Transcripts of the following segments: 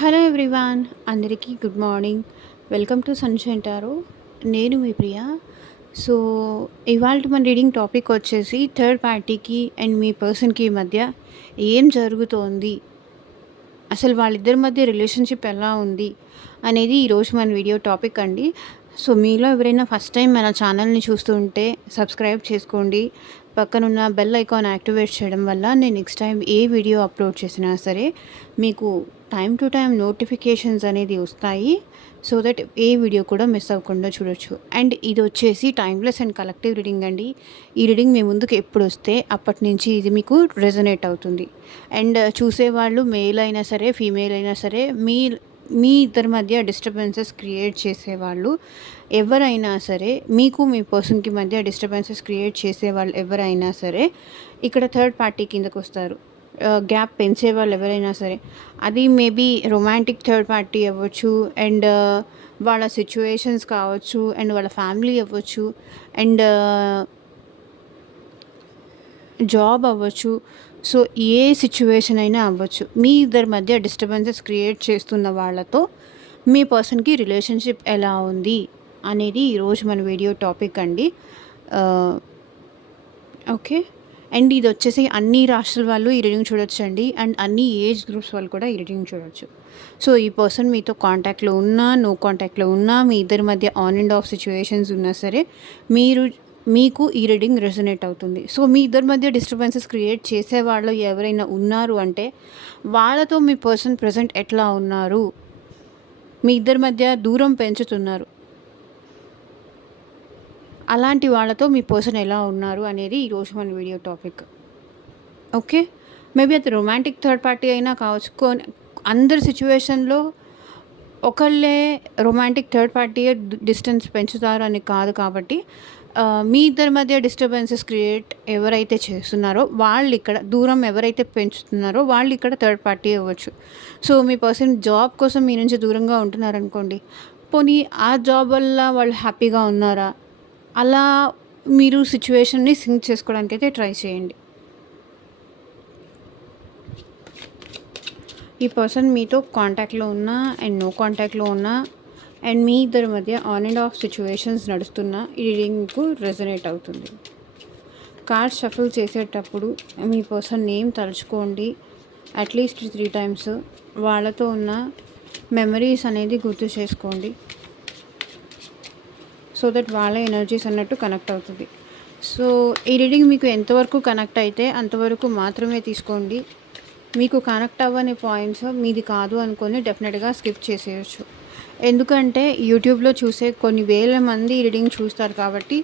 Hello everyone, అందరికీ good morning. Welcome to sunshine tarot. నేను మీ ప్రియ. So ఇవాళ మన రీడింగ్ టాపిక్ వచ్చేసి థర్డ్ పార్టీకి అండ్ మీ పర్సన్కి మధ్య ఏం జరుగుతోంది, అసలు వాళ్ళిద్దరి మధ్య రిలేషన్షిప్ ఎలా ఉంది అనేది ఈరోజు మన వీడియో టాపిక్ అండి. సో మీలో ఎవరైనా ఫస్ట్ టైం మన ఛానల్ని చూస్తుంటే సబ్స్క్రైబ్ చేసుకోండి. పక్కనున్న బెల్ ఐకాన్ యాక్టివేట్ చేయడం వల్ల నేను నెక్స్ట్ టైం ఏ వీడియో అప్లోడ్ చేసినా సరే మీకు టైం టు టైం నోటిఫికేషన్స్ అనేది వస్తాయి. సో దట్ ఏ వీడియో కూడా మిస్ అవ్వకుండా చూడొచ్చు. అండ్ ఇది వచ్చేసి టైమ్లెస్ అండ్ కలెక్టివ్ రీడింగ్ అండి. ఈ రీడింగ్ మీ ముందుకు ఎప్పుడు వస్తే అప్పటి నుంచి ఇది మీకు రెజొనేట్ అవుతుంది. అండ్ చూసేవాళ్ళు మేల్ అయినా సరే ఫీమేల్ అయినా సరే మీ ఇద్దరి మధ్య డిస్టర్బెన్సెస్ క్రియేట్ చేసేవాళ్ళు ఎవరైనా సరే, మీకు మీ పర్సన్కి మధ్య డిస్టర్బెన్సెస్ క్రియేట్ చేసేవాళ్ళు ఎవరైనా సరే ఇక్కడ థర్డ్ పార్టీ కిందకు వస్తారు. గ్యాప్ పెంచే వాళ్ళు ఎవరైనా సరే, అది మేబీ రొమాంటిక్ థర్డ్ పార్టీ అవ్వచ్చు, అండ్ వాళ్ళ సిచ్యువేషన్స్ కావచ్చు, అండ్ వాళ్ళ ఫ్యామిలీ అవ్వచ్చు, అండ్ జాబ్ అవ్వచ్చు. సో ఏ సిచ్యువేషన్ అయినా అవ్వచ్చు, మీ ఇద్దరి మధ్య డిస్టర్బెన్సెస్ క్రియేట్ చేస్తున్న వాళ్ళతో మీ పర్సన్కి రిలేషన్షిప్ ఎలా ఉంది అనేది ఈరోజు మన వీడియో టాపిక్ అండి. ఓకే. అండ్ ఇది వచ్చేసి అన్ని రాష్ట్రాల వాళ్ళు ఈ రీడింగ్ చూడొచ్చు అండి, అండ్ అన్ని ఏజ్ గ్రూప్స్ వాళ్ళు కూడా ఈ రీడింగ్ చూడొచ్చు. సో ఈ పర్సన్ మీతో కాంటాక్ట్లో ఉన్నా, నో కాంటాక్ట్లో ఉన్నా, మీ ఇద్దరి మధ్య ఆన్ అండ్ ఆఫ్ సిచ్యువేషన్స్ ఉన్నా సరే మీకు ఈ రీడింగ్ రెజొనేట్ అవుతుంది. సో మీ ఇద్దరి మధ్య డిస్టర్బెన్సెస్ క్రియేట్ చేసేవాళ్ళు ఎవరైనా ఉన్నారు అంటే వాళ్ళతో మీ పర్సన్ ప్రజెంట్ ఎట్లా ఉన్నారు, మీ ఇద్దరి మధ్య దూరం పెంచుతున్నారు, అలాంటి వాళ్ళతో మీ పర్సన్ ఎలా ఉన్నారు అనేది ఈరోజు మన వీడియో టాపిక్. ఓకే. మేబీ అది రొమాంటిక్ థర్డ్ పార్టీ అయినా కావచ్చు. అందరి సిచ్యువేషన్లో ఒకళ్ళే రొమాంటిక్ థర్డ్ పార్టీయే డిస్టెన్స్ పెంచుతారు అని కాదు. కాబట్టి మీ ఇద్దరి మధ్య డిస్టర్బెన్సెస్ క్రియేట్ ఎవరైతే చేస్తున్నారో వాళ్ళు ఇక్కడ దూరం ఎవరైతే పెంచుతున్నారో వాళ్ళు ఇక్కడ థర్డ్ పార్టీ అవ్వచ్చు. సో మీ పర్సన్ జాబ్ కోసం మీ నుంచి దూరంగా ఉంటున్నారనుకోండి, పోనీ ఆ జాబ్ వల్ల వాళ్ళు హ్యాపీగా ఉన్నారా, అలా మీరు సిచ్యువేషన్ని సింక్ చేసుకోవడానికి అయితే ట్రై చేయండి. ఈ పర్సన్ మీతో కాంటాక్ట్లో ఉన్నా అండ్ నో కాంటాక్ట్లో ఉన్నా, అండ్ మీ ఇద్దరి మధ్య ఆన్ అండ్ ఆఫ్ సిచ్యువేషన్స్ నడుస్తున్న ఈ రీడింగ్కు రెజొనేట్ అవుతుంది. కార్డ్స్ షఫుల్ చేసేటప్పుడు మీ పర్సన్ నేమ్ తలుచుకోండి అట్లీస్ట్ 3 టైమ్స్. వాళ్ళతో ఉన్న మెమరీస్ అనేది గుర్తు చేసుకోండి. సో దట్ వాళ్ళ ఎనర్జీస్ అన్నట్టు కనెక్ట్ అవుతుంది. సో ఈ రీడింగ్ మీకు ఎంతవరకు కనెక్ట్ అయితే అంతవరకు మాత్రమే తీసుకోండి. మీకు కనెక్ట్ అవ్వని పాయింట్స్ మీది కాదు అనుకొని డెఫినెట్గా స్కిప్ చేసేయచ్చు. ఎందుకంటే యూట్యూబ్లో చూసే కొన్ని వేల మంది రీడింగ్ చూస్తారు కాబట్టి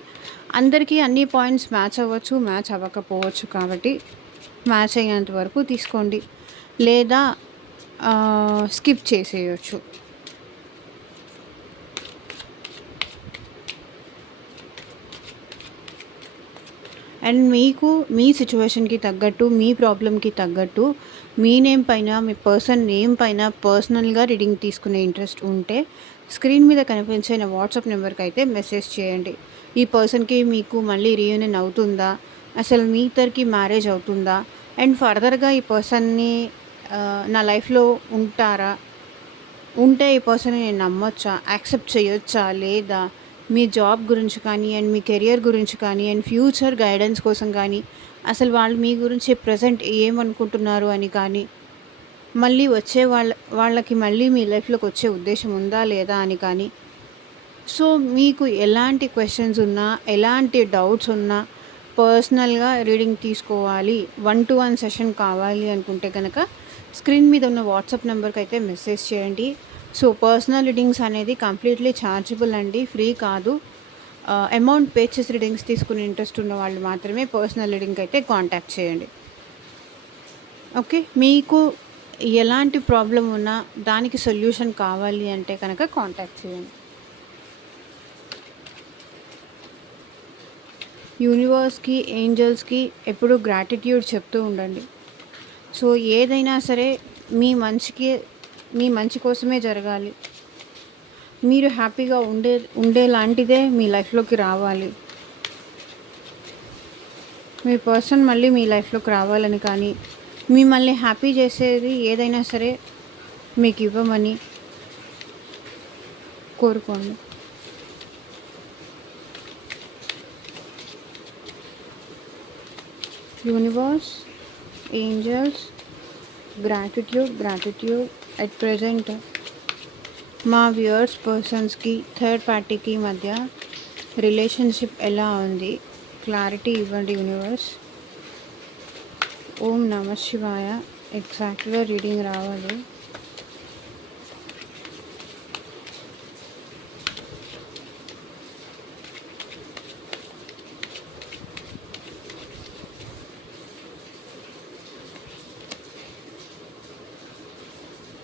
అందరికీ అన్ని పాయింట్స్ మ్యాచ్ అవ్వచ్చు, మ్యాచ్ అవ్వకపోవచ్చు. కాబట్టి మ్యాచ్ అయినంత వరకు తీసుకోండి, లేదా స్కిప్ చేసేయచ్చు. అండ్ మీకు మీ సిచ్యువేషన్కి తగ్గట్టు, మీ ప్రాబ్లమ్కి తగ్గట్టు మీ నేమ్ పైన, మీ పర్సన్ నేమ్ పైన పర్సనల్గా రీడింగ్ తీసుకునే ఇంట్రెస్ట్ ఉంటే స్క్రీన్ మీద కనిపించే నా వాట్సాప్ నెంబర్కి అయితే మెసేజ్ చేయండి. ఈ పర్సన్కి మీకు మళ్ళీ రీయూనియన్ అవుతుందా, అసలు మీ ఇద్దరికి మ్యారేజ్ అవుతుందా, అండ్ ఫర్దర్గా ఈ పర్సన్ని నా లైఫ్లో ఉంటారా, ఉంటే ఈ పర్సన్ని నేను నమ్మొచ్చా, యాక్సెప్ట్ చేయొచ్చా లేదా, మీ జాబ్ గురించి కానీ, అండ్ మీ కెరియర్ గురించి కానీ, అండ్ ఫ్యూచర్ గైడెన్స్ కోసం కానీ, అసలు వాళ్ళు మీ గురించి ప్రజెంట్ ఏమనుకుంటున్నారు అని కానీ, మళ్ళీ వచ్చే వాళ్ళకి మళ్ళీ మీ లైఫ్లోకి వచ్చే ఉద్దేశం ఉందా లేదా అని కానీ. సో మీకు ఎలాంటి క్వశ్చన్స్ ఉన్నా, ఎలాంటి డౌట్స్ ఉన్నా, పర్సనల్గా రీడింగ్ తీసుకోవాలి, 1-to-1 సెషన్ కావాలి అనుకుంటే కనుక స్క్రీన్ మీద ఉన్న వాట్సాప్ నెంబర్కి అయితే మెసేజ్ చేయండి. సో పర్సనల్ రీడింగ్స్ అనేది కంప్లీట్లీ ఛార్జబుల్ అండి, ఫ్రీ కాదు. అమౌంట్ పే చేసి రీడింగ్స్ తీసుకునే ఇంట్రెస్ట్ ఉన్న వాళ్ళు మాత్రమే పర్సనల్ రీడింగ్ అయితే కాంటాక్ట్ చేయండి. ఓకే. మీకు ఎలాంటి ప్రాబ్లం ఉన్నా దానికి సొల్యూషన్ కావాలి అంటే కనుక కాంటాక్ట్ చేయండి. యూనివర్స్కి, ఏంజల్స్కి ఎప్పుడూ గ్రాటిట్యూడ్ చెప్తూ ఉండండి. సో ఏదైనా సరే మీ మంచి కోసమే జరగాలి, మీరు హ్యాపీగా ఉండేలాంటిదే మీ లైఫ్లోకి రావాలి. మీ పర్సన్ మళ్ళీ మీ లైఫ్లోకి రావాలని కానీ, మిమ్మల్ని హ్యాపీ చేసేది ఏదైనా సరే మీకు ఇవ్వమని కోరుకోండి. Universe, angels, gratitude at present మా వ్యూయర్స్ పర్సన్స్కి థర్డ్ పార్టీకి మధ్య రిలేషన్షిప్ ఎలా ఉంది, క్లారిటీ ఇవ్వండి యూనివర్స్. ఓం నమ శివాయ. ఎగ్జాక్ట్గా రీడింగ్ రావాలి.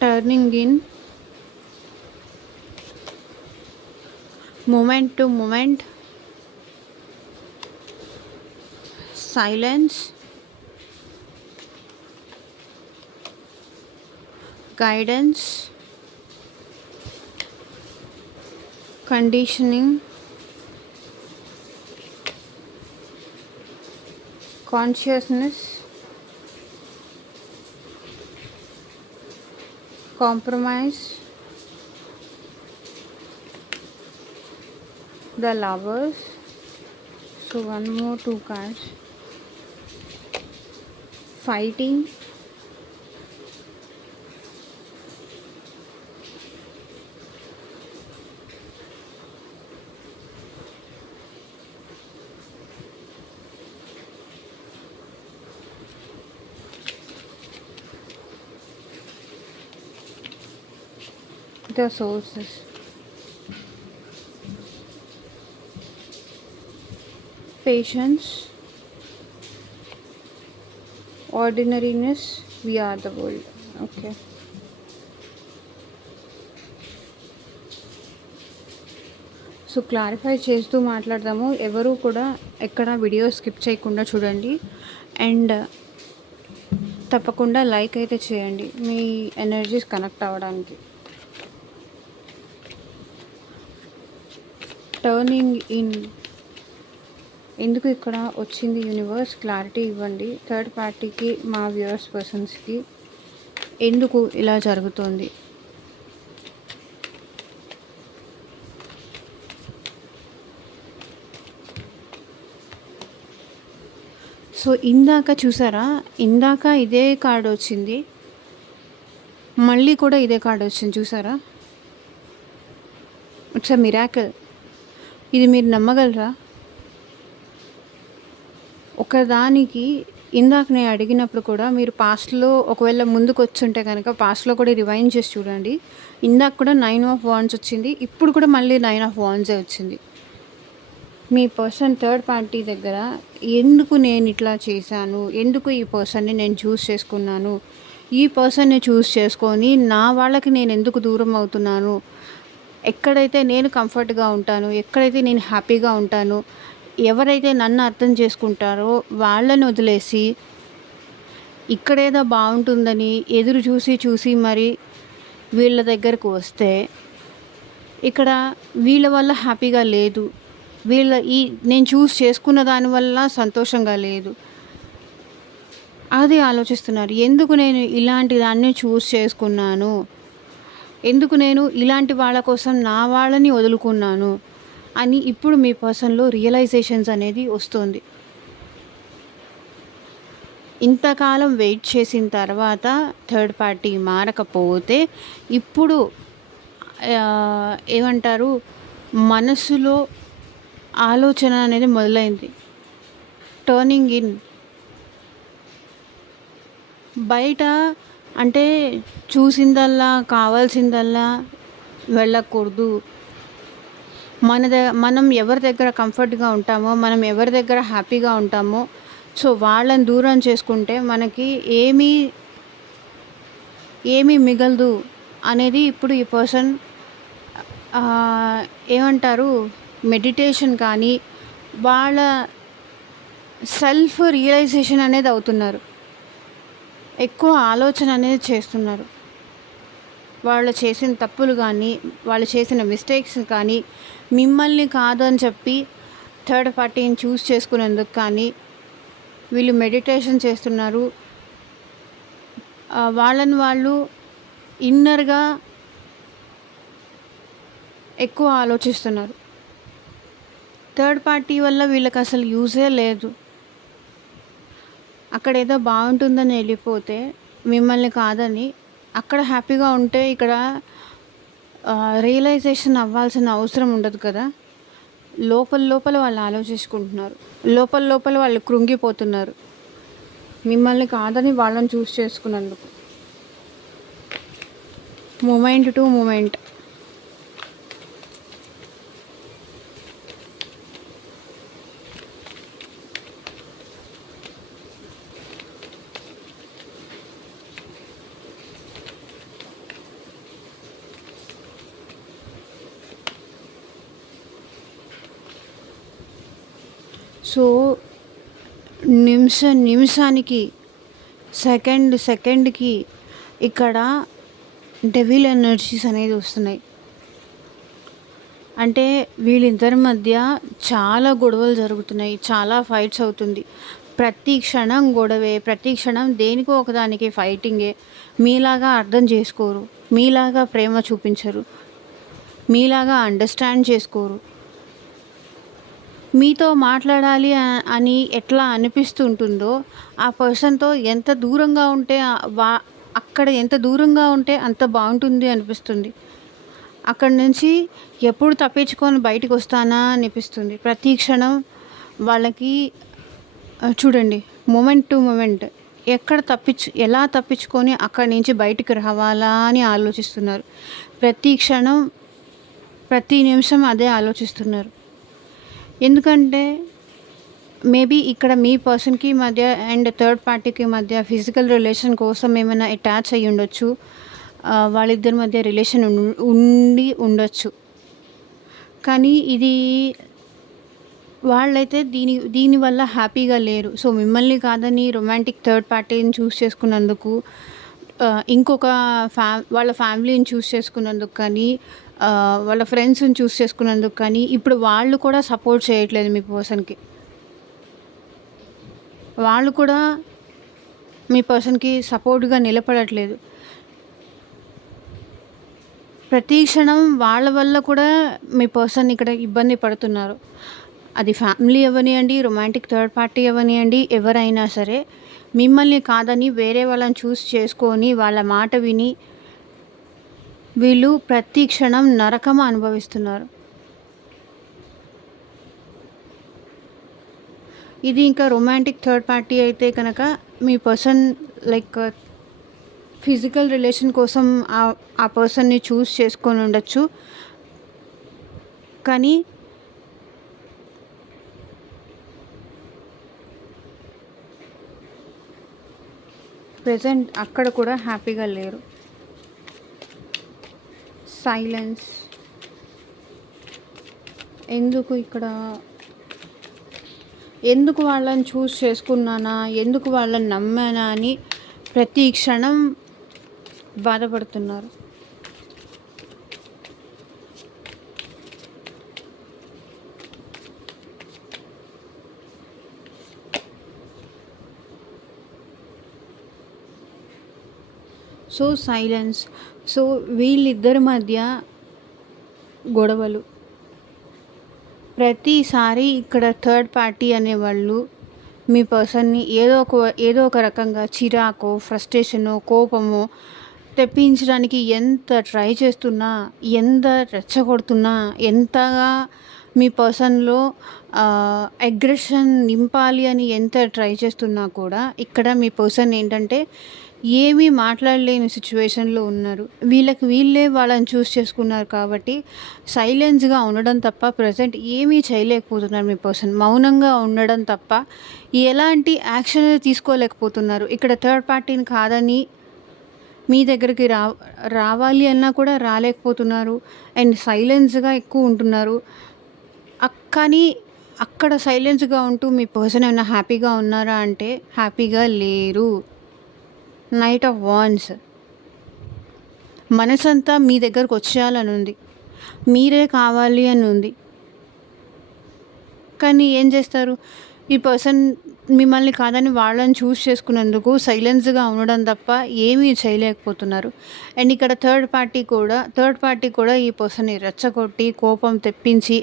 Turning in moment to moment, silence, guidance, conditioning, consciousness, compromise, the lovers. So one more, 2 cards. Fighting, the sources. Patience, ordinariness, we are the world. Okay. So clarify చేస్తూ మాట్లాడదాము. ఎవరు కూడా ఎక్కడ వీడియో స్కిప్ చేయకుండా చూడండి. And తప్పకుండా like అయితే చేయండి మీ ఎనర్జీస్ కనెక్ట్ అవ్వడానికి. టర్నింగ్ ఇన్ ఎందుకు ఇక్కడ వచ్చింది యూనివర్స్, క్లారిటీ ఇవ్వండి. థర్డ్ పార్టీకి మా వ్యూయర్స్ పర్సన్స్కి ఎందుకు ఇలా జరుగుతుంది. సో ఇందాక చూసారా, ఇందాక ఇదే కార్డు వచ్చింది, మళ్ళీ కూడా ఇదే కార్డు వచ్చింది చూసారా. It's a miracle. ఇది మీరు నమ్మగలరా? ఒకదానికి ఇందాక నేను అడిగినప్పుడు కూడా మీరు పాస్ట్లో ఒకవేళ ముందుకు వచ్చుంటే కనుక పాస్ట్లో కూడా రివైండ్ చేసి చూడండి. ఇందాక కూడా 9 ఆఫ్ వాండ్స్ వచ్చింది, ఇప్పుడు కూడా మళ్ళీ 9 ఆఫ్ వాండ్సే వచ్చింది. మీ పర్సన్ థర్డ్ పార్టీ దగ్గర ఎందుకు నేను ఇట్లా చేశాను, ఎందుకు ఈ పర్సన్ని నేను చూస్ చేసుకున్నాను, ఈ పర్సన్ని చూస్ చేసుకొని నా వాళ్ళకి నేను ఎందుకు దూరం అవుతున్నాను, ఎక్కడైతే నేను కంఫర్ట్గా ఉంటాను, ఎక్కడైతే నేను హ్యాపీగా ఉంటాను, ఎవరైతే నన్ను అర్థం చేసుకుంటారో వాళ్ళని వదిలేసి ఇక్కడేదో బాగుంటుందని ఎదురు చూసి మరి వీళ్ళ దగ్గరకు వస్తే ఇక్కడ వీళ్ళ వల్ల హ్యాపీగా లేదు, నేను చూస్ చేసుకున్న దానివల్ల సంతోషంగా లేదు, అది ఆలోచిస్తున్నారు. ఎందుకు నేను ఇలాంటి దాన్ని చూస్ చేసుకున్నాను, ఎందుకు నేను ఇలాంటి వాళ్ళ కోసం నా వాళ్ళని వదులుకున్నాను అని ఇప్పుడు మీ పర్సన్లో రియలైజేషన్స్ అనేది వస్తుంది. ఇంతకాలం వెయిట్ చేసిన తర్వాత థర్డ్ పార్టీ మారకపోతే ఇప్పుడు ఏమంటారు, మనసులో ఆలోచన అనేది మొదలైంది. టర్నింగ్ ఇన్ బయట అంటే చూసిందల్లా కావాల్సిందల్లా వెళ్ళకూడదు. మనం ఎవరి దగ్గర కంఫర్ట్గా ఉంటామో, మనం ఎవరి దగ్గర హ్యాపీగా ఉంటామో, సో వాళ్ళని దూరం చేసుకుంటే మనకి ఏమీ మిగలదు అనేది ఇప్పుడు ఈ పర్సన్ ఏమంటారు, మెడిటేషన్ కానీ వాళ్ళ సెల్ఫ్ రియలైజేషన్ అనేది అవుతున్నారు, ఎక్కువ ఆలోచన అనేది చేస్తున్నారు. వాళ్ళు చేసిన తప్పులు కానీ వాళ్ళు చేసిన మిస్టేక్స్ కానీ మిమ్మల్ని కాదు అని చెప్పి థర్డ్ పార్టీని చూస్ చేసుకునేందుకు కానీ వీళ్ళు మెడిటేషన్ చేస్తున్నారు. వాళ్ళని వాళ్ళు ఇన్నర్‌గా ఎక్కువ ఆలోచిస్తున్నారు. థర్డ్ పార్టీ వల్ల వీళ్ళకసలు యూజే లేదు. అక్కడేదో బావుంటుందని ఎళ్ళిపోతే, మిమ్మల్ని కాదని, అక్కడ హ్యాపీగా ఉంటే ఇక్కడ రియలైజేషన్ అవ్వాల్సిన అవసరం ఉండదు కదా! లోపల వాళ్ళు ఆలోచించుకుంటున్నారు. లోపల వాళ్ళు కృంగిపోతున్నారు. మిమ్మల్ని కాదని వాళ్ళని చూజ్ చేసుకున్నందుకు. Moment to moment. సో, నిమిషానికి, సెకండ్‌కి ఇక్కడ డెవిల్ ఎనర్జీస్ అనేది వస్తున్నాయి. అంటే వీళ్ళిద్దరి మధ్య చాలా గొడవలు జరుగుతున్నాయి. చాలా ఫైట్స్ అవుతుంది. ప్రతి క్షణం గొడవే. ప్రతి క్షణం దేనికో ఒకదానికి ఫైటింగే. మీలాగా అర్థం చేసుకోరు. మీలాగా ప్రేమ చూపించరు. మీలాగా అండర్‌స్టాండ్ చేసుకోరు. మీతో మాట్లాడాలి అని ఎట్లా అనిపిస్తుంటుందో, ఆ పర్సన్‌తో ఎంత దూరంగా ఉంటే అక్కడ ఎంత దూరంగా ఉంటే అంత బావుంటుంది అనిపిస్తుంది. అక్కడి నుంచి ఎప్పుడు తప్పించుకొని బయటికొస్తానా అనిపిస్తుంది. ప్రతి క్షణం వాళ్ళకి చూడండి, మొమెంట్ టు మొమెంట్ ఎలా తప్పించుకొని అక్కడి నుంచి బయటికి రావాలా అని ఆలోచిస్తున్నారు. ప్రతి క్షణం, ప్రతి నిమిషం అదే ఆలోచిస్తున్నారు. ఎందుకంటే మేబీ ఇక్కడ మీ పర్సన్‌కి మధ్య అండ్ థర్డ్ పార్టీకి మధ్య ఫిజికల్ రిలేషన్ కోసం ఏమైనా అటాచ్ అయ్యి ఉండొచ్చు. వాళ్ళిద్దరి మధ్య రిలేషన్ ఉండి ఉండొచ్చు. కానీ ఇది వాళ్ళైతే దీనివల్ల హ్యాపీగా లేరు. సో, మిమ్మల్ని కాదని రొమాంటిక్ థర్డ్ పార్టీని చూస్ చేసుకున్నందుకు, ఇంకొక వాళ్ళ ఫ్యామిలీని చూస్ చేసుకున్నందుకు కానీ, వాళ్ళ ఫ్రెండ్స్‌ని చూస్ చేసుకున్నందుకు కానీ, ఇప్పుడు వాళ్ళు కూడా సపోర్ట్ చేయట్లేదు మీ పర్సన్‌కి. వాళ్ళు కూడా మీ పర్సన్‌కి సపోర్ట్‌గా నిలబడట్లేదు. ప్రతి క్షణం వాళ్ళ వల్ల కూడా మీ పర్సన్ ఇక్కడ ఇబ్బంది పడుతున్నారు. అది ఫ్యామిలీ అవ్వనియండి, రొమాంటిక్ థర్డ్ పార్టీ అవ్వనియండి, ఎవరైనా సరే మిమ్మల్ని కాదని వేరే వాళ్ళని చూస్ చేసుకొని, వాళ్ళ మాట విని వీళ్ళు ప్రతి క్షణం నరకం అనుభవిస్తున్నారు. ఇది ఇంకా రొమాంటిక్ థర్డ్ పార్టీ అయితే కనుక మీ పర్సన్ లైక్ ఫిజికల్ రిలేషన్ కోసం ఆ పర్సన్‌ని చూస్ చేసుకొని ఉండొచ్చు. కానీ ప్రెజెంట్ అక్కడ కూడా హ్యాపీగా లేరు. సైలెన్స్. ఎందుకు వాళ్ళని చూస్ చేసుకున్నానా, ఎందుకు వాళ్ళని నమ్మానా అని ప్రతి క్షణం బాధపడుతున్నారు. So, silence. సో, వీళ్ళిద్దరి మధ్య గొడవలు. ప్రతిసారి ఇక్కడ థర్డ్ పార్టీ అనేవాళ్ళు మీ పర్సన్‌ని ఏదో ఒక రకంగా చిరాకో, ఫ్రస్ట్రేషనో, కోపమో తెప్పించడానికి ఎంత ట్రై చేస్తున్నా, ఎంత రెచ్చగొడుతున్నా, ఎంతగా మీ పర్సన్‌లో అగ్రెషన్ నింపాలి అని ఎంత ట్రై చేస్తున్నా కూడా ఇక్కడ మీ పర్సన్ ఏంటంటే ఏమీ మాట్లాడలేని సిచ్యువేషన్‌లో ఉన్నారు. వీళ్ళే వాళ్ళని చూస్ చేసుకున్నారు కాబట్టి సైలెన్స్‌గా ఉండడం తప్ప ప్రెజెంట్ ఏమీ చేయలేకపోతున్నారు మీ పర్సన్. మౌనంగా ఉండడం తప్ప ఎలాంటి యాక్షన్ తీసుకోలేకపోతున్నారు. ఇక్కడ థర్డ్ పార్టీని కాదని మీ దగ్గరికి రావాలి అన్నా కూడా రాలేకపోతున్నారు. అండ్ సైలెన్స్‌గా ఎక్కువ ఉంటున్నారు. కానీ అక్కడ సైలెన్స్‌గా ఉంటూ మీ పర్సన్ ఏమైనా హ్యాపీగా ఉన్నారా అంటే హ్యాపీగా లేరు. Knight of wands. మనసంతా మీ దగ్గరకు వచ్చేయాలని ఉంది. మీరే కావాలి అని ఉంది. కానీ ఏం చేస్తారు? ఈ పర్సన్ మిమ్మల్ని కాదని వాళ్ళని చూస్ చేసుకున్నందుకు సైలెన్స్‌గా ఉండడం తప్ప ఏమీ చేయలేకపోతున్నారు. అండ్ ఇక్కడ థర్డ్ పార్టీ కూడా ఈ పర్సన్‌ని రెచ్చగొట్టి, కోపం తెప్పించి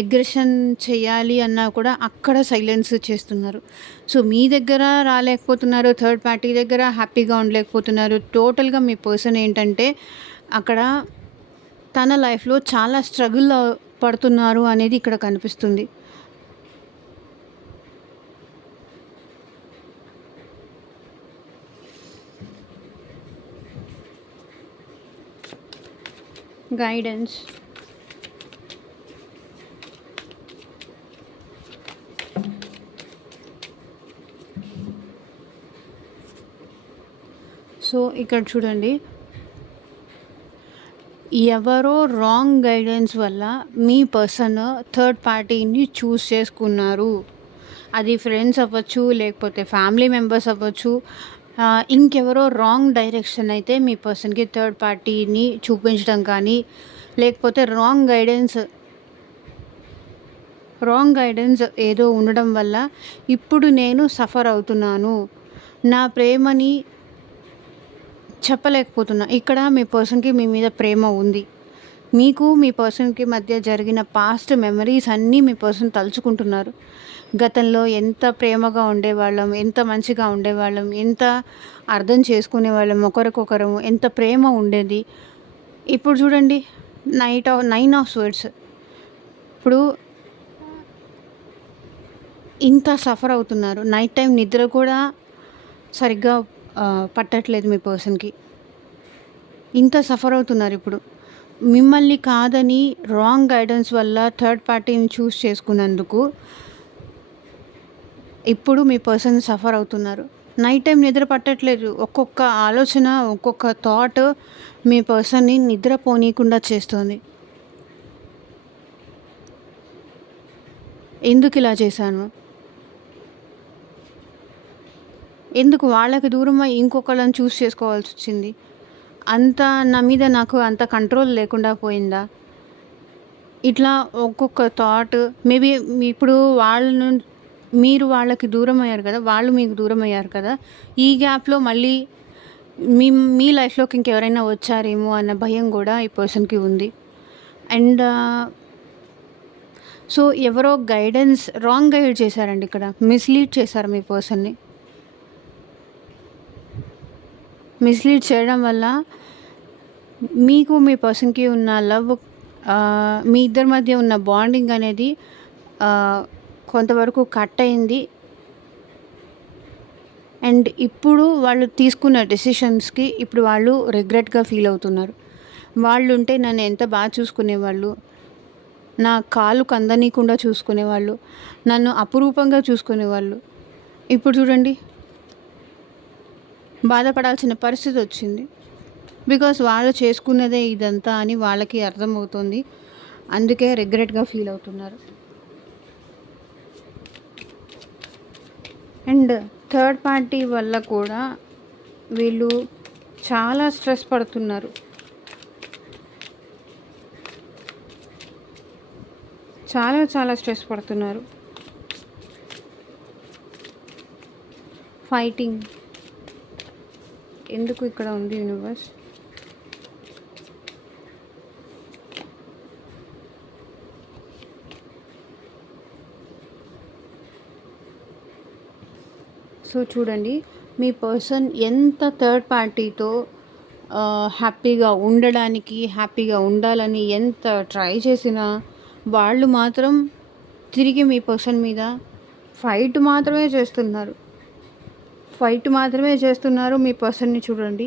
అగ్రెషన్ చేయాలి అన్నా కూడా అక్కడ సైలెన్స్ చేస్తున్నారు. సో, మీ దగ్గర రాలేకపోతున్నారు. థర్డ్ పార్టీ దగ్గర హ్యాపీగా ఉండలేకపోతున్నారు. టోటల్‌గా మీ పర్సన్ ఏంటంటే అక్కడ తన లైఫ్‌లో చాలా స్ట్రగుల్ పడుతున్నారు అనేది ఇక్కడ కనిపిస్తుంది. గైడెన్స్. సో, ఇక్కడ చూడండి. ఎవరో రాంగ్ గైడెన్స్ వల్ల మీ పర్సన్ థర్డ్ పార్టీని చూస్ చేసుకున్నారు. అది ఫ్రెండ్స్ అవ్వచ్చు, లేకపోతే ఫ్యామిలీ మెంబర్స్ అవ్వచ్చు. ఇంకెవరో రాంగ్ డైరెక్షన్ అయితే మీ పర్సన్‌కి థర్డ్ పార్టీని చూపించడం కానీ, లేకపోతే రాంగ్ గైడెన్స్ ఏదో ఉండడం వల్ల ఇప్పుడు నేను సఫర్ అవుతున్నాను. నా ప్రేమని చెప్పలేకపోతున్నా. ఇక్కడ మీ పర్సన్‌కి మీ మీద ప్రేమ ఉంది. మీకు మీ పర్సన్‌కి మధ్య జరిగిన పాస్ట్ మెమరీస్ అన్నీ మీ పర్సన్ తలుచుకుంటున్నారు. గతంలో ఎంత ప్రేమగా ఉండేవాళ్ళం, ఎంత మంచిగా ఉండేవాళ్ళం, ఎంత అర్థం చేసుకునేవాళ్ళం ఒకరికొకరం, ఎంత ప్రేమ ఉండేది. ఇప్పుడు చూడండి, 9 ఆఫ్ స్వర్డ్స్. ఇప్పుడు ఇంత సఫర్ అవుతున్నారు. నైట్ టైం నిద్ర కూడా సరిగ్గా పట్టట్లేదు మీ పర్సన్‌కి. ఇంత సఫర్ అవుతున్నారు ఇప్పుడు. మిమ్మల్ని కాదని రాంగ్ గైడెన్స్ వల్ల థర్డ్ పార్టీని చూస్ చేసుకున్నందుకు ఇప్పుడు మీ పర్సన్ సఫర్ అవుతున్నారు. నైట్ టైం నిద్ర పట్టట్లేదు. ఒక్కొక్క ఆలోచన, ఒక్కొక్క థాట్ మీ పర్సన్‌ని నిద్రపోనీయకుండా చేస్తోంది. ఎందుకు ఇలా చేశాను? ఎందుకు వాళ్ళకి దూరమై ఇంకొకళ్ళని చూస్ చేసుకోవాల్సొచ్చింది? నా మీద నాకు అంత కంట్రోల్ లేకుండా పోయిందా? ఇట్లా ఒక్కొక్క థాట్ మేబీ ఇప్పుడు మీరు వాళ్ళకి దూరం అయ్యారు కదా! వాళ్ళు మీకు దూరం అయ్యారు కదా! ఈ గ్యాప్‌లో మళ్ళీ మీ మీ లైఫ్‌లోకి ఇంకెవరైనా వచ్చారేమో అన్న భయం కూడా ఈ పర్సన్‌కి ఉంది. అండ్ సో, ఎవరో రాంగ్ గైడ్ చేశారండి ఇక్కడ. మిస్‌లీడ్ చేశారు మీ పర్సన్‌ని. మిస్‌లీడ్ చేయడం వల్ల మీకు మీ పర్సన్‌కి ఉన్న లవ్, మీ ఇద్దరి మధ్య ఉన్న బాండింగ్ అనేది కొంతవరకు కట్ అయింది. అండ్ ఇప్పుడు వాళ్ళు తీసుకున్న డెసిషన్స్‌కి ఇప్పుడు వాళ్ళు రిగ్రెట్‌గా ఫీల్ అవుతున్నారు. వాళ్ళుంటే నన్ను ఎంత బాగా చూసుకునేవాళ్ళు, నా కాలు కందనీయకుండా చూసుకునేవాళ్ళు, నన్ను అపురూపంగా చూసుకునేవాళ్ళు. ఇప్పుడు చూడండి, బాధపడాల్సిన పరిస్థితి వచ్చింది. బికాస్ వాళ్ళు చేసుకున్నదే ఇదంతా అని వాళ్ళకి అర్థమవుతుంది. అందుకే రిగ్రెట్‌గా ఫీల్ అవుతున్నారు. అండ్ థర్డ్ పార్టీ వల్ల కూడా వీళ్ళు చాలా స్ట్రెస్ పడుతున్నారు. చాలా స్ట్రెస్ పడుతున్నారు. ఫైటింగ్ ఎందుకు ఇక్కడ ఉంది యూనివర్స్? సో చూడండి, మీ పర్సన్ ఎంత థర్డ్ పార్టీతో హ్యాపీగా ఉండడానికి, హ్యాపీగా ఉండాలని ఎంత ట్రై చేసినా వాళ్ళు మాత్రం తిరిగి మీ పర్సన్ మీద ఫైట్ మాత్రమే చేస్తున్నారు. మీ పర్సన్ని చూడండి,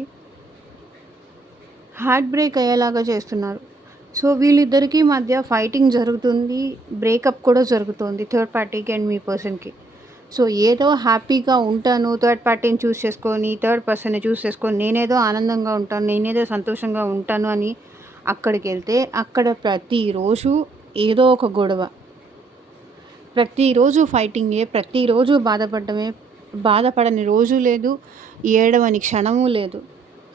హార్ట్ బ్రేక్ అయ్యేలాగా చేస్తున్నారు. సో వీళ్ళిద్దరికీ మధ్య ఫైటింగ్ జరుగుతుంది, బ్రేకప్ కూడా జరుగుతుంది థర్డ్ పార్టీకి అండ్ మీ పర్సన్కి. సో ఏదో హ్యాపీగా ఉంటాను, థర్డ్ పార్టీని చూస్ చేసుకొని, థర్డ్ పర్సన్ని చూస్ చేసుకొని నేనేదో ఆనందంగా ఉంటాను, నేనేదో సంతోషంగా ఉంటాను అని అక్కడికి వెళ్తే అక్కడ ప్రతిరోజు ఏదో ఒక గొడవ, ప్రతిరోజు ఫైటింగే, ప్రతిరోజు బాధపడని రోజు లేదు, ఏడవని క్షణము లేదు.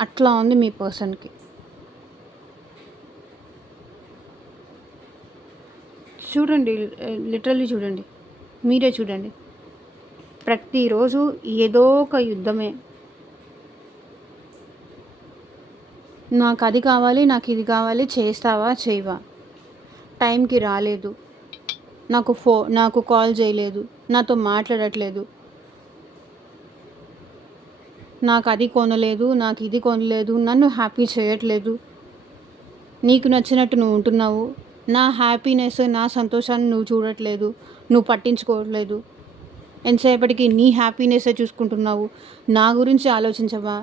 అట్లా ఉంది మీ పర్సన్కి. చూడండి, లిటరల్లీ చూడండి. మీరే చూడండి. ప్రతిరోజు ఏదో ఒక యుద్ధమే. నాకది కావాలి, నాకిది కావాలి, చేస్తావా? చేయవా? టైంకి రాలేదు. నాకు కాల్ చేయలేదు. నాతో మాట్లాడట్లేదు. నాకది కొనలేదు, నాకిది కొనలేదు, నన్ను హ్యాపీ చేయట్లేదు. నీకు నచ్చినట్టు నువ్వు ఉంటున్నావు. నా హ్యాపీనెస్, నా సంతోషాన్ని నువ్వు చూడట్లేదు. నువ్వు పట్టించుకోవట్లేదు. ఎంతసేపటికి నీ హ్యాపీనెస్సే చూసుకుంటున్నావు. నా గురించి ఆలోచించవా?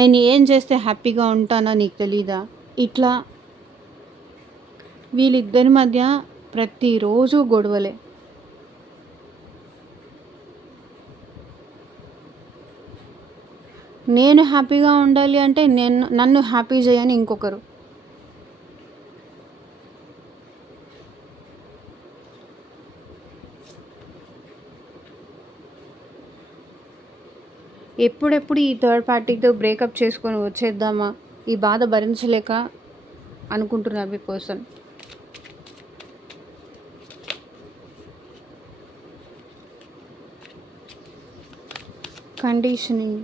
నేను ఏం చేస్తే హ్యాపీగా ఉంటానో నీకు తెలీదా? ఇట్లా వీళ్ళిద్దరి మధ్య ప్రతిరోజు గొడవలే. నేను హ్యాపీగా ఉండాలి అంటే నన్ను హ్యాపీ చేయని ఇంకొకరు. ఎప్పుడెప్పుడు ఈ థర్డ్ పార్టీతో బ్రేకప్ చేసుకొని వచ్చేద్దామా, ఈ బాధ భరించలేక అనుకుంటున్నారు మీ పర్సన్. కండిషనింగ్.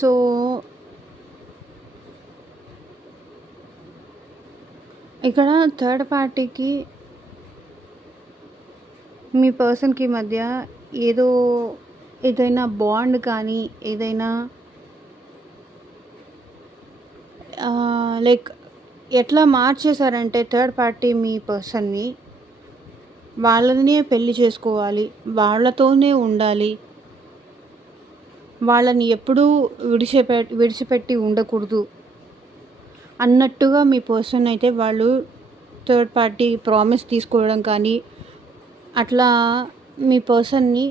సో ఇక్కడ థర్డ్ పార్టీకి మీ పర్సన్కి మధ్య ఏదైనా బాండ్ కానీ ఏదైనా లైక్ ఎట్లా మార్చేశారంటే థర్డ్ పార్టీ మీ పర్సన్ని వాళ్ళనే పెళ్లి చేసుకోవాలి, వాళ్ళతోనే ఉండాలి, వాళ్ళని ఎప్పుడూ విడిచిపెట్టి ఉండకూడదు అన్నట్టుగా మీ పర్సన్ అయితే వాళ్ళు థర్డ్ పార్టీ ప్రామిస్ తీసుకోవడం కానీ అట్లా మీ పర్సన్ని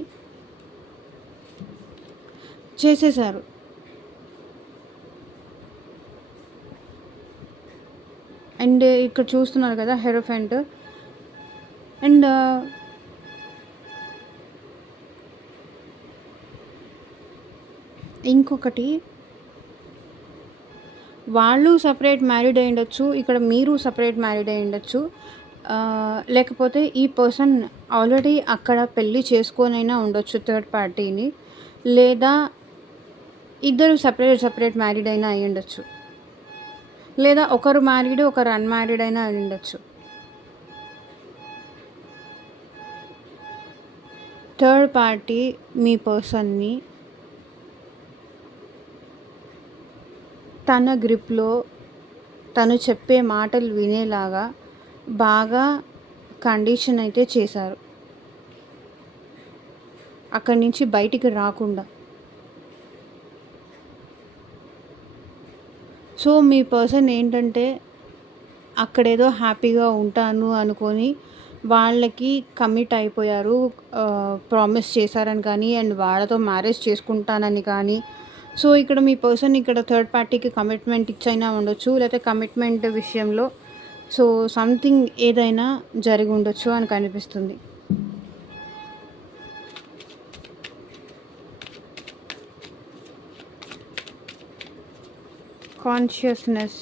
చేసేశారు. అండ్ ఇక్కడ చూస్తున్నారు కదా హెరోఫెంట్. అండ్ ఇంకొకటి, వాళ్ళు సపరేట్ మ్యారీడ్ అయి ఉండొచ్చు, ఇక్కడ మీరు సపరేట్ మ్యారీడ్ అయి ఉండొచ్చు, లేకపోతే ఈ పర్సన్ ఆల్రెడీ అక్కడ పెళ్ళి చేసుకొనైనా ఉండొచ్చు థర్డ్ పార్టీని, లేదా ఇద్దరు సపరేట్ మ్యారీడ్ అయినా అయి ఉండొచ్చు, లేదా ఒకరు మ్యారీడ్ ఒకరు అన్మ్యారీడ్ అయినా అయి ఉండొచ్చు. థర్డ్ పార్టీ మీ పర్సన్ని తన గ్రిప్లో తను చెప్పే మాటలు వినేలాగా బాగా కండిషన్ అయితే చేశారు, అక్కడి నుంచి బయటికి రాకుండా. సో మీ పర్సన్ ఏంటంటే అక్కడేదో హ్యాపీగా ఉంటాను అనుకొని వాళ్ళకి కమిట్ అయిపోయారు, ప్రామిస్ చేశారని కానీ అండ్ వాళ్ళతో మ్యారేజ్ చేసుకుంటానని కానీ. సో ఇక్కడ మీ పర్సన్ ఇక్కడ థర్డ్ పార్టీకి కమిట్మెంట్ ఇచ్చైనా ఉండొచ్చు, లేకపోతే కమిట్మెంట్ విషయంలో సో సంథింగ్ ఏదైనా జరిగి ఉండొచ్చు అని కనిపిస్తుంది. కాన్షియస్నెస్.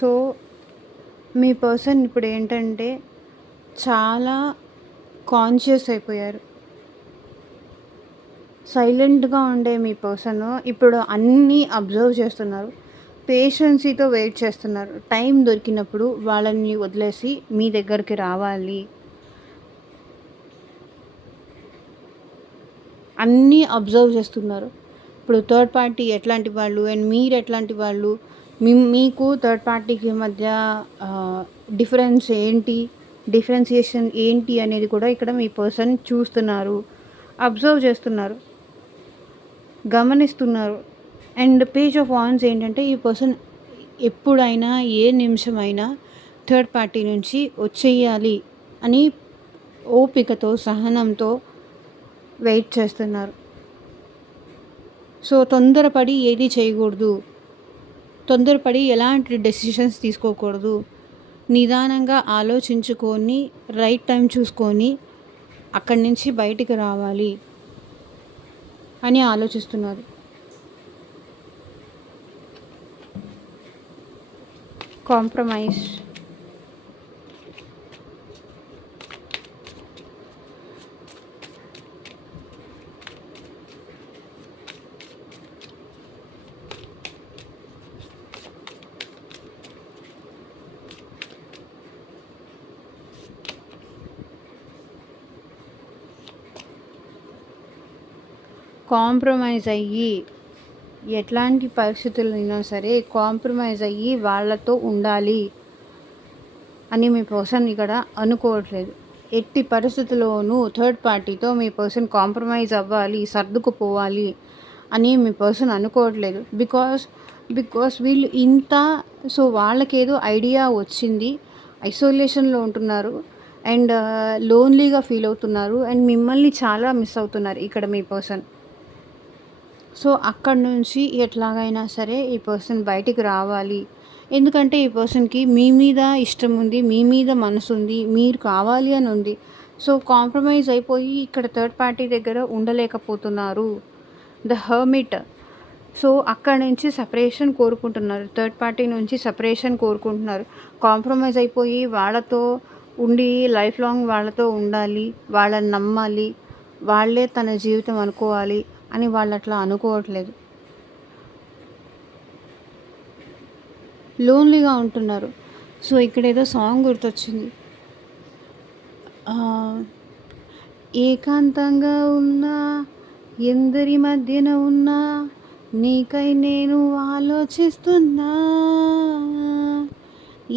సో మీ పర్సన్ ఇప్పుడు ఏంటంటే చాలా కాన్షియస్ అయిపోయారు. సైలెంట్గా ఉండే మీ పర్సన్ ఇప్పుడు అన్నీ అబ్జర్వ్ చేస్తున్నారు, పేషెన్సీతో వెయిట్ చేస్తున్నారు. టైం దొరికినప్పుడు వాళ్ళని వదిలేసి మీ దగ్గరికి రావాలి. అన్నీ అబ్జర్వ్ చేస్తున్నారు. ఇప్పుడు థర్డ్ పార్టీ ఎట్లాంటి వాళ్ళు అండ్ మీరు ఎట్లాంటి వాళ్ళు, మీకు థర్డ్ పార్టీకి మధ్య డిఫరెన్సియేషన్ ఏంటి అనేది కూడా ఇక్కడ మీ పర్సన్ చూస్తున్నారు, అబ్జర్వ్ చేస్తున్నారు, గమనిస్తున్నారు. అండ్ పేజ్ ఆఫ్ వాండ్స్ ఏంటంటే ఈ పర్సన్ ఎప్పుడైనా ఏ నిమిషమైనా థర్డ్ పార్టీ నుంచి వచ్చేయాలి అని ఓపికతో సహనంతో వెయిట్ చేస్తున్నారు. సో తొందరపడి ఏది చేయకూడదు, తొందరపడి ఎలాంటి డెసిషన్స్ తీసుకోకూడదు. నిదానంగా ఆలోచించుకొని రైట్ టైం చూసుకొని అక్కడి నుంచి బయటికి రావాలి అని ఆలోచిస్తున్నారు. కాంప్రమైజ్, కాంప్రమైజ్ అయ్యి ఎట్లాంటి పరిస్థితులైనా సరే కాంప్రమైజ్ అయ్యి వాళ్ళతో ఉండాలి అని మీ పర్సన్ ఇక్కడ అనుకోవట్లేదు. ఎట్టి పరిస్థితుల్లోనూ థర్డ్ పార్టీతో మీ పర్సన్ కాంప్రమైజ్ అవ్వాలి, సర్దుకుపోవాలి అని మీ పర్సన్ అనుకోవట్లేదు. బికాస్ వీళ్ళు ఇంత, సో వాళ్ళకేదో ఐడియా వచ్చింది, ఐసోలేషన్లో ఉంటున్నారు అండ్ లోన్లీగా ఫీల్ అవుతున్నారు అండ్ మిమ్మల్ని చాలా మిస్ అవుతున్నారు ఇక్కడ మీ పర్సన్. సో అక్కడి నుంచి ఎట్లాగైనా సరే ఈ పర్సన్ బయటికి రావాలి. ఎందుకంటే ఈ పర్సన్కి మీ మీద ఇష్టం ఉంది, మీ మీద మనసు ఉంది, మీరు కావాలి అని ఉంది. సో కాంప్రమైజ్ అయిపోయి ఇక్కడ థర్డ్ పార్టీ దగ్గర ఉండలేకపోతున్నారు. The hermit. సో అక్కడి నుంచి సపరేషన్ కోరుకుంటున్నారు, థర్డ్ పార్టీ నుంచి సపరేషన్ కోరుకుంటున్నారు. కాంప్రమైజ్ అయిపోయి వాళ్ళతో ఉండి లైఫ్ లాంగ్ వాళ్ళతో ఉండాలి, వాళ్ళని నమ్మాలి, వాళ్ళే తన జీవితం అనుకోవాలి అని వాళ్ళు అట్లా అనుకోవట్లేదు. లోన్లీగా ఉంటున్నారు. సో ఇక్కడ ఏదో సాంగ్ గుర్తొచ్చింది. ఏకాంతంగా ఉన్నా, ఎందరి మధ్యన ఉన్నా, నీకై నేను ఆలోచిస్తున్నా,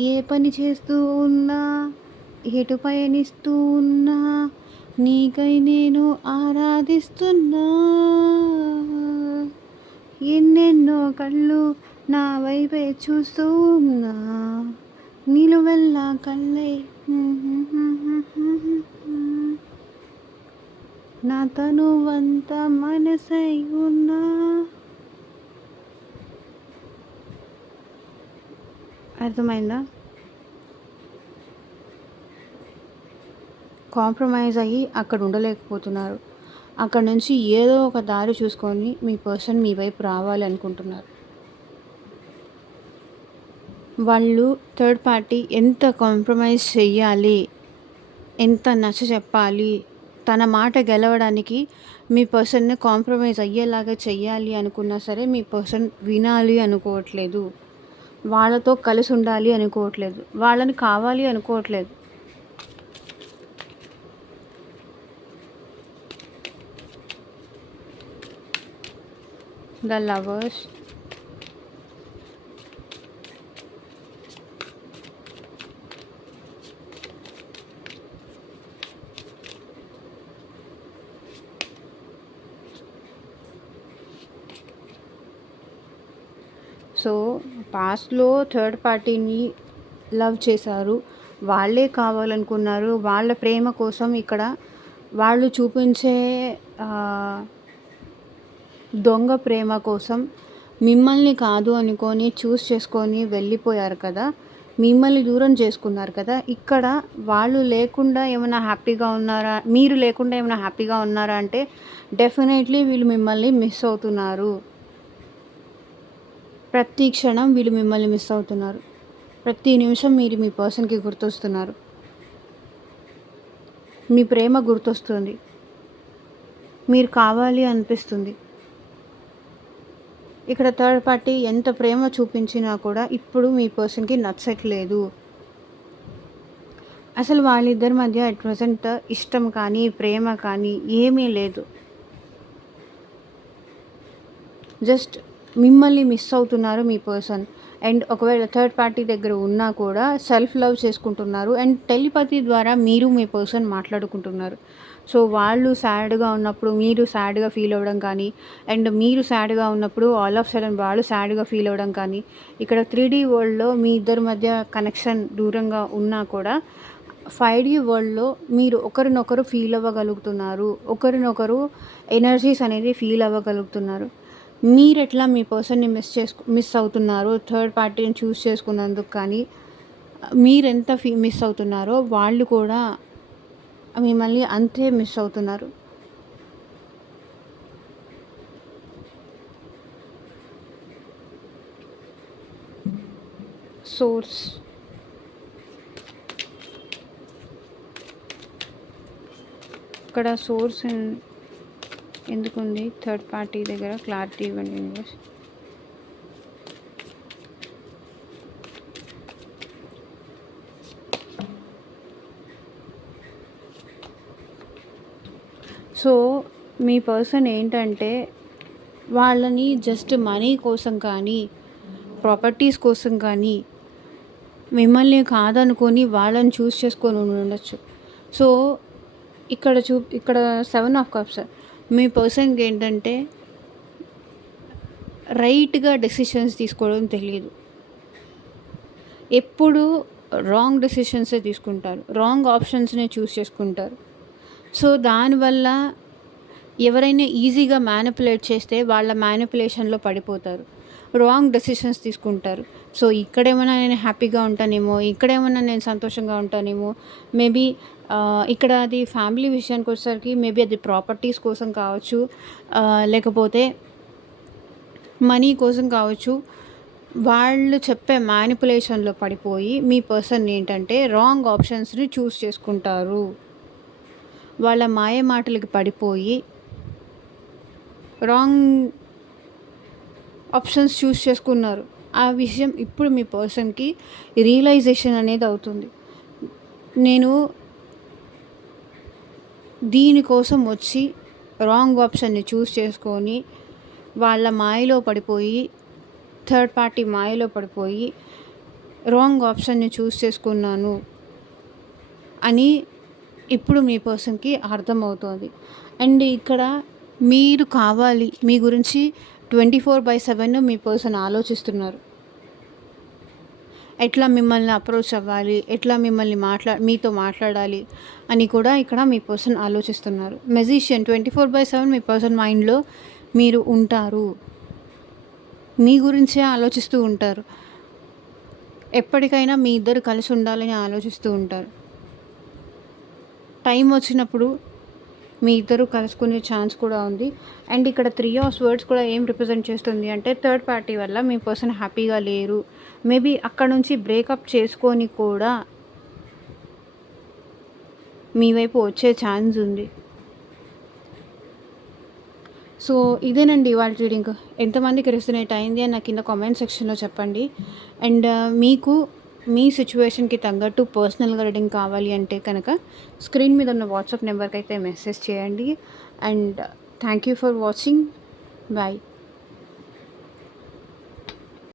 ఏ పని చేస్తూ ఉన్నా, ఎటు పయనిస్తూ ఉన్నా, నీకై నేను ఆరాధిస్తున్నా, ఎన్నెన్నో కళ్ళు నా వైపే చూస్తూ ఉన్నా, నిలువెల్లా కళ్ళే నా తనువంత మనసై ఉన్నా. అర్థమైందా? కాంప్రమైజ్ అయ్యి అక్కడ ఉండలేకపోతున్నారు. అక్కడ నుంచి ఏదో ఒక దారి చూసుకొని మీ పర్సన్ మీ వైపు రావాలి అనుకుంటున్నారు. వాళ్ళు థర్డ్ పార్టీ ఎంత కాంప్రమైజ్ చెయ్యాలి, ఎంత నచ్చ చెప్పాలి, తన మాట గెలవడానికి మీ పర్సన్ని కాంప్రమైజ్ అయ్యేలాగా చెయ్యాలి అనుకున్నా సరే మీ పర్సన్ వినాలి అనుకోవట్లేదు, వాళ్ళతో కలిసి ఉండాలి అనుకోవట్లేదు, వాళ్ళని కావాలి అనుకోవట్లేదు. The lovers. సో పాస్ట్లో థర్డ్ పార్టీని లవ్ చేశారు, వాళ్ళే కావాలనుకున్నారు. వాళ్ళ ప్రేమ కోసం ఇక్కడ వాళ్ళు చూపించే దొంగ ప్రేమ కోసం మిమ్మల్ని కాదు అనుకొని చూస్ చేసుకొని వెళ్ళిపోయారు కదా, మిమ్మల్ని దూరం చేసుకున్నారు కదా. ఇక్కడ వాళ్ళు లేకుండా ఏమైనా హ్యాపీగా ఉన్నారా, మీరు లేకుండా ఏమైనా హ్యాపీగా ఉన్నారా అంటే డెఫినెట్లీ వీళ్ళు మిమ్మల్ని మిస్ అవుతున్నారు. ప్రతి క్షణం వీళ్ళు మిమ్మల్ని మిస్ అవుతున్నారు. ప్రతి నిమిషం మీరు మీ పర్సన్కి గుర్తొస్తున్నారు, మీ ప్రేమ గుర్తొస్తుంది, మీరు కావాలి అనిపిస్తుంది. ఇక్కడ థర్డ్ పార్టీ ఎంత ప్రేమ చూపించినా కూడా ఇప్పుడు మీ పర్సన్కి నచ్చట్లేదు. అసలు వాళ్ళిద్దరి మధ్య అట్ ప్రజెంట్ ఇష్టం కానీ ప్రేమ కానీ ఏమీ లేదు. జస్ట్ మిమ్మల్ని మిస్ అవుతున్నారు మీ పర్సన్. అండ్ ఒకవేళ థర్డ్ పార్టీ దగ్గర ఉన్నా కూడా సెల్ఫ్ లవ్ చేసుకుంటున్నారు అండ్ టెలిపతి ద్వారా మీరు మీ పర్సన్ మాట్లాడుకుంటున్నారు. సో వాళ్ళు సాడ్గా ఉన్నప్పుడు మీరు సాడ్గా ఫీల్ అవ్వడం కానీ, అండ్ మీరు సాడ్గా ఉన్నప్పుడు ఆల్ ఆఫ్ సడన్ వాళ్ళు సాడ్గా ఫీల్ అవ్వడం కానీ, ఇక్కడ 3D వరల్డ్లో మీ ఇద్దరి మధ్య కనెక్షన్ దూరంగా ఉన్నా కూడా 5D వరల్డ్లో మీరు ఒకరినొకరు ఫీల్ అవ్వగలుగుతున్నారు, ఒకరినొకరు ఎనర్జీస్ అనేది ఫీల్ అవ్వగలుగుతున్నారు. మీరెట్లా మీ పర్సన్‌ని మిస్ అవుతున్నారో థర్డ్ పార్టీని చూస్ చేసుకున్నందుకు కానీ, మీరెంత మిస్ అవుతున్నారో వాళ్ళు కూడా మిమ్మల్ని అంతే మిస్ అవుతున్నారు. సోర్స్ ఇక్కడ సోర్స్ ఎందుకుంది? థర్డ్ పార్టీ దగ్గర క్లారిటీ ఇవ్వండి యూనివర్స్. సో మీ పర్సన్ ఏంటంటే వాళ్ళని జస్ట్ మనీ కోసం కానీ, ప్రాపర్టీస్ కోసం కానీ మిమ్మల్ని కాదనుకొని వాళ్ళని చూస్ చేసుకొని ఉండొచ్చు. సో ఇక్కడ 7 ఆఫ్ కప్స్ మీ పర్సన్కి ఏంటంటే రైట్గా డెసిషన్స్ తీసుకోవడం తెలియదు. ఎప్పుడు రాంగ్ డెసిషన్సే తీసుకుంటారు, రాంగ్ ఆప్షన్స్నే చూస్ చేసుకుంటారు. సో దానివల్ల ఎవరైనా ఈజీగా మ్యానిపులేట్ చేస్తే వాళ్ళ మ్యానిపులేషన్లో పడిపోతారు, రాంగ్ డెసిషన్స్ తీసుకుంటారు. సో ఇక్కడేమన్నా నేను హ్యాపీగా ఉంటానేమో, ఇక్కడేమన్నా నేను సంతోషంగా ఉంటానేమో, మేబీ ఇక్కడ అది ఫ్యామిలీ విషయానికి వచ్చేసరికి మేబీ అది ప్రాపర్టీస్ కోసం కావచ్చు, లేకపోతే మనీ కోసం కావచ్చు. వాళ్ళు చెప్పే మ్యానిపులేషన్లో పడిపోయి మీ పర్సన్ ఏంటంటే రాంగ్ ఆప్షన్స్ని చూస్ చేసుకుంటారు. వాళ్ళ మాయ మాటలకి పడిపోయి రాంగ్ ఆప్షన్స్ చూస్ చేసుకున్నారు. ఆ విషయం ఇప్పుడు మీ పర్సన్కి రియలైజేషన్ అనేది అవుతుంది. నేను దీనికోసం వచ్చి రాంగ్ ఆప్షన్ని చూస్ చేసుకొని వాళ్ళ మాయలో పడిపోయి, థర్డ్ పార్టీ మాయలో పడిపోయి రాంగ్ ఆప్షన్ని చూస్ చేసుకున్నాను అని ఇప్పుడు మీ పర్సన్కి అర్థమవుతుంది. అండ్ ఇక్కడ మీరు కావాలి, మీ గురించి 24/7 మీ పర్సన్ ఆలోచిస్తున్నారు. ఎట్లా మిమ్మల్ని అప్రోచ్ అవ్వాలి, ఎట్లా మిమ్మల్ని మీతో మాట్లాడాలి అని కూడా ఇక్కడ మీ పర్సన్ ఆలోచిస్తున్నారు. మెజిషియన్ 24/7 మీ పర్సన్ మైండ్లో మీరు ఉంటారు, మీ గురించే ఆలోచిస్తూ ఉంటారు. ఎప్పటికైనా మీ ఇద్దరు కలిసి ఉండాలని ఆలోచిస్తూ ఉంటారు. టైం వచ్చినప్పుడు మీ ఇద్దరు కలుసుకునే ఛాన్స్ కూడా ఉంది. అండ్ ఇక్కడ 3 ఆఫ్ స్వర్డ్స్ కూడా ఏం రిప్రజెంట్ చేస్తుంది అంటే థర్డ్ పార్టీ వల్ల మీ పర్సన్ హ్యాపీగా లేరు, మేబీ అక్కడ నుంచి బ్రేకప్ చేసుకొని కూడా మీ వైపు వచ్చే ఛాన్స్ ఉంది. సో ఇదేనండి ఇవాళ రీడింగ్. ఎంతమందికి రెసినేట్ అయింది అని నాకు కింద కామెంట్ సెక్షన్లో చెప్పండి. అండ్ మీకు మీ సిచ్యువేషన్కి తగ్గట్టు పర్సనల్గా రీడింగ్ కావాలి అంటే కనుక స్క్రీన్ మీద ఉన్న వాట్సాప్ నెంబర్కి అయితే మెసేజ్ చేయండి. And thank you for watching. Bye.